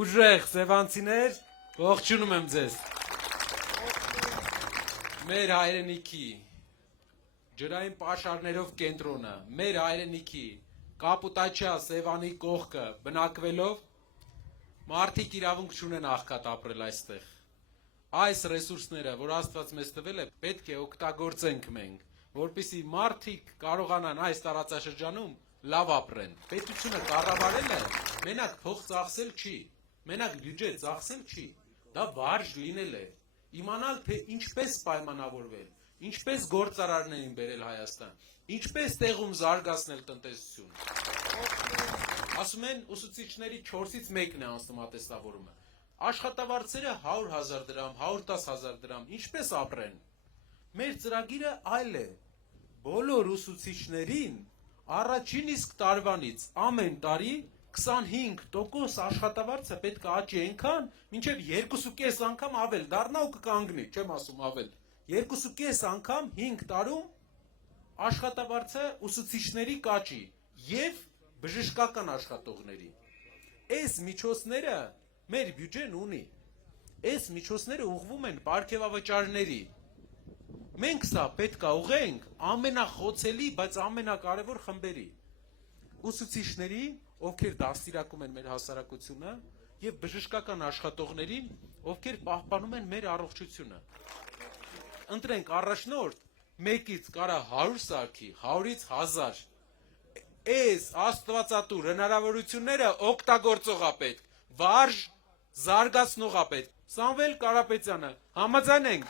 Ուժեղ սևանցիներ, ողջունում եմ ձեզ։ Մեր հայրենիքի ջրային պաշարներով կենտրոնը, մեր հայրենիքի Կապուտաչյա Սևանի կողքը բնակվելով մարդիկ իրավունք չունեն աղքատ ապրել այստեղ։ Այս ռեսուրսները, որ Աստված մեզ տվել է, պետք է օգտագործենք մենք, որպեսզի մարդիկ կարողանան այս տարածաշրջանում լավ ապրեն։ Պետությունը կառավարել է, մենակ փող ծախսել չի, մենակ բյուջե ծախսել չի, դա վարժ լինել է, իմանալ թե ինչպես պայմանավորվել, ինչպես գործարարներին բերել Հայաստան, ինչպես տեղում զարգացնել տնտեսություն։ Ասում են ուսուցիչների 4-ից 1-ն է անցնում ատեստավորումը։ Աշխատավարձերը 100,000 դրամ, 110,000 դրամ, ինչպես ապրեն։ Մեր ծրագիրը այլ է։ Բոլոր ուսուցիչներին առաջին իսկ տարվանից ամեն տարի 25% աշխատավարձը պետք է աճի այնքան, մինչև 2.5 անգամ ավել դառնա ու կկանգնի, չեմ ասում ավել։ 2.5 անգամ 5 տարում աշխատավարձը ուսուցիչների կաճի եւ բժշկական աշխատողների։ Այս միջոցները մեր բյուջեն ունի։ Այս միջոցները ուղղվում են պարգևավճարների։ Մենք սա պետք է ուղղենք ամենախոցելի, բայց ամենակարևոր խմբերի։ Ուսուցիչների, ովքեր դաստիարակում են մեր հասարակությունը, եւ բժշկական աշխատողներին, ովքեր պահպանում են մեր առողջությունը։ Ընտրենք առաջնորդ, մեկից կարա 100 սարքի, 100-ից 1000։ Այս աստվածատուր հնարավորությունները օգտագործողա պետք, վարժ զարգացնողա պետք։ Սամվել Կարապետյանը, համաձայն ենք։